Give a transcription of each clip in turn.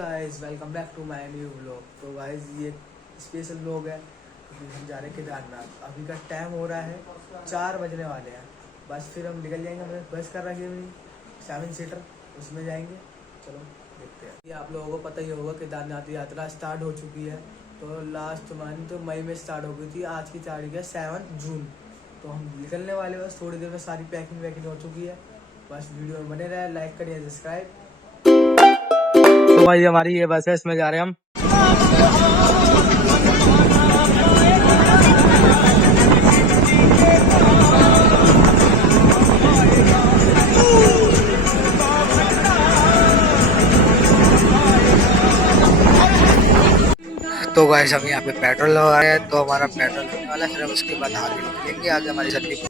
Guys welcome back to my new vlog. तो guys ये special vlog है क्योंकि हम जा रहे हैं केदारनाथ। अभी का टाइम हो रहा है 4 बजने वाले हैं। बस फिर हम निकल जाएंगे। हमने बस कर रखी है 7 सीटर, उसमें जाएंगे। चलो देखते हैं। ये आप लोगों को पता ही होगा केदारनाथ यात्रा स्टार्ट हो चुकी है। तो लास्ट मंथ तो मई में स्टार्ट हो गई थी। आज की तारीख है 7 जून। तो हम निकलने वाले बस थोड़ी देर में। सारी पैकिंग वैकिंग हो चुकी है। बस वीडियो में बने रहे, लाइक करिए, सब्सक्राइब। तो भाई हमारी ये बस है, इसमें जा रहे हैं हम। तो गाइस हम यहाँ पे पेट्रोल लगा रहे हैं, तो हमारा पेट्रोल लगने वाला है। फिर हम उसके बाद आगे निकलेंगे। आगे हमारी जल्दी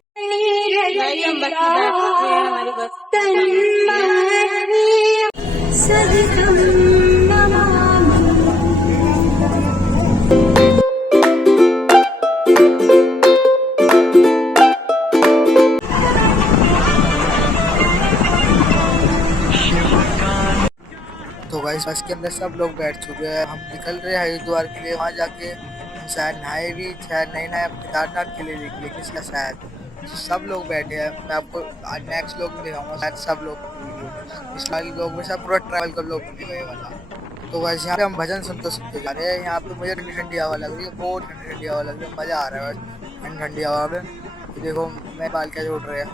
तो गाइस बस के अंदर सब लोग बैठ चुके हैं। हम निकल रहे हैं हरिद्वार के लिए। वहाँ जाके हम शायद नहाए भी, शायद नहीं नहाए। केदारनाथ के लिए निकले किसका शायद। सब लोग बैठे हैं। मैं आपको आज नेक्स्ट लोग में दिखाऊंगा शायद सब लोग। इस वाले लोग में सब पूरा ट्रैवल का लोग मिलेगा ये वाला। तो गाइस यहाँ पे हम भजन सुनते सुनते जा रहे हैं। यहाँ पे मुझे ठंडी ठंडी हवा लग रही है, बहुत ठंडी ठंडी हवा लग रही है। मजा आ रहा है बस ठंडी ठंडी हवा में। देखो मैं बाल कैसे उठ रहे हैं।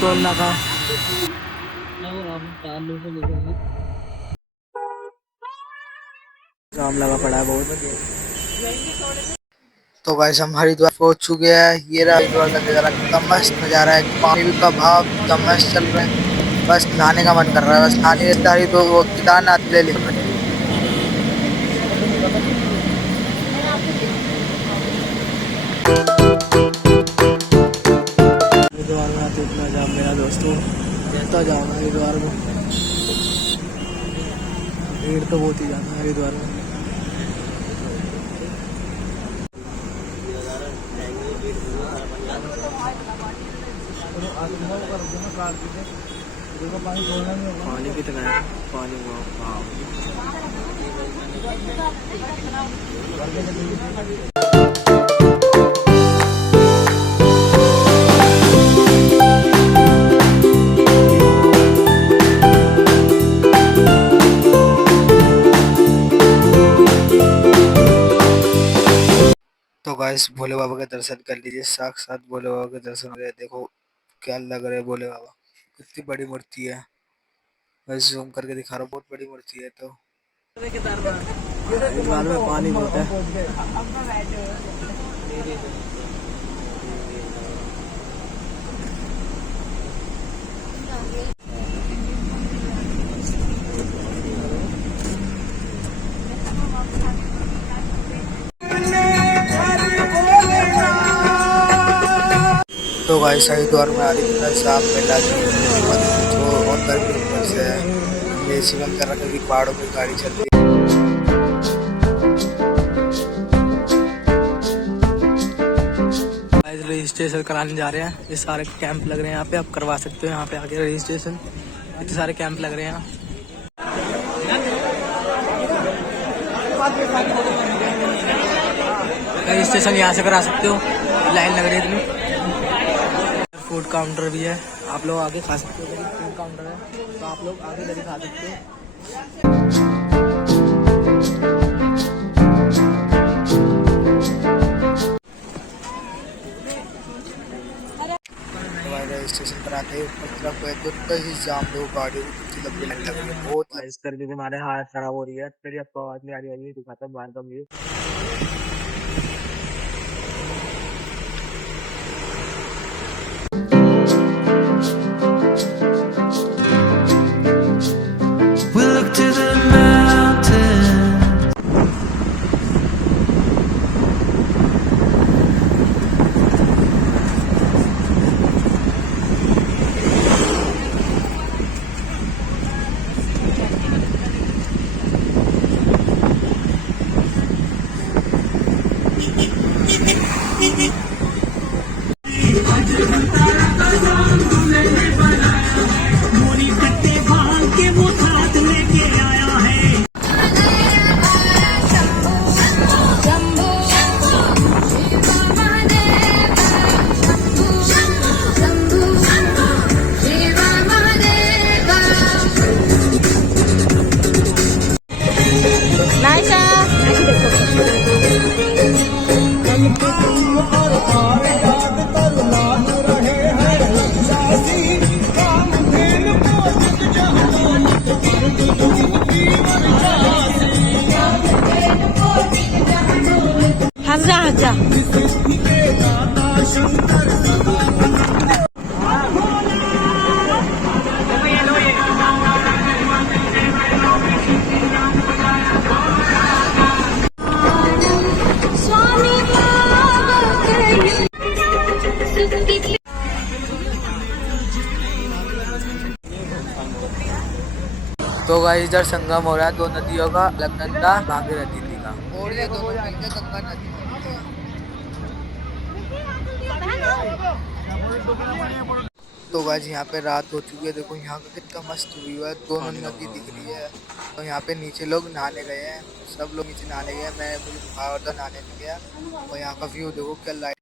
टोल नाका जाम लगा पड़ा है बहुत। तो गाइस हम हरिद्वार पहुंच चुके हैं। ये रहा हरिद्वार का नजारा, कितना मस्त नजारा है। पानी का भाव कितना मस्त चल रहा है। बस नहाने का मन कर रहा है। बस नहाने तो वो केदारनाथ ले ले। हरिद्वार में आते इतना जाम मेरा दोस्तों, रहता जाऊँगा हरिद्वार में। भीड़ तो बहुत ही ज़्यादा हरिद्वार में। पानी कितना है? पानी तो गाइस भोले बाबा के दर्शन कर लीजिए। साक्षात भोले बाबा के दर्शन हो गए। देखो क्या लग रहा है भोले बाबा, कितनी बड़ी मूर्ति है। मैं जूम करके दिखा रहा हूँ, बहुत बड़ी मूर्ति है। तो में पानी बहुत है। तो भाई सही द्वार में आ रही इतना जाम में लगी तो और गर्मी ऊपर से है। हमने एसी बंद कर रखा क्योंकि पहाड़ों पे गाड़ी चल रही है। रजिस्ट्रेशन कराने जा रहे हैं। ये सारे कैंप लग रहे हैं यहाँ पे, आप करवा सकते हो यहाँ पे आके रजिस्ट्रेशन। इतने सारे कैंप लग रहे हैं यहाँ। रजिस्ट्रेशन यहाँ से करा सकते हो, लाइन लग रही है इतनी। फूड काउंटर भी है, आप लोग आगे खा सकते हो। फूड काउंटर है तो आप लोग आगे इधर ही खा सकते हो। रजिस्ट्रेशन कराते हैं ऊपर तरफ है तो ही जाम लोग गाड़ियों की कितनी लंबी लाइन लग रही है। बहुत इस करके हमारे हाथ खराब हो रही है। मेरी आपको आवाज नहीं आ रही है, दिखाता हूँ बाहर का व्यू। Hazza. तो गाइस इधर संगम हो रहा है दो नदियों का, अलकनंदा भागीरथी नदी का, और ये दोनों मिलकर गंगा नदी है। तो गाइस यहाँ पे रात हो चुकी है, देखो यहाँ का कितना मस्त व्यू है, दोनों नदी दिख रही है। तो यहाँ पे नीचे लोग नहाने गए हैं, सब लोग नीचे नहाने गए हैं, मैं मुझे बुखार था नहाने नहीं गया। और यहाँ का व्यू देखो क्या लाइट।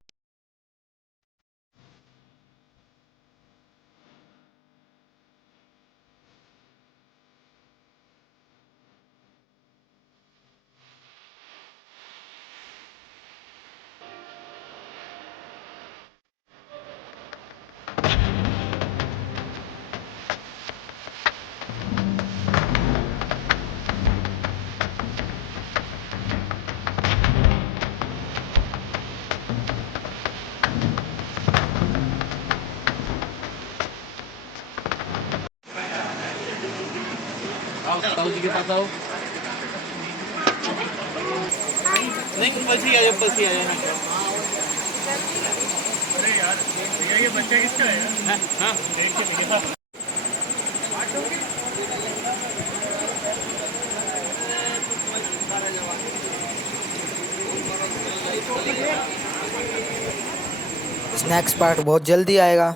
ताऊ जी के पास आओ। नहीं ऊपर से आ जाओ, ऊपर से आ जाओ। अरे यार भैया ये बच्चा किसका है यार? हाँ देख के भैया। स्नैक्स पार्ट बहुत जल्दी आएगा।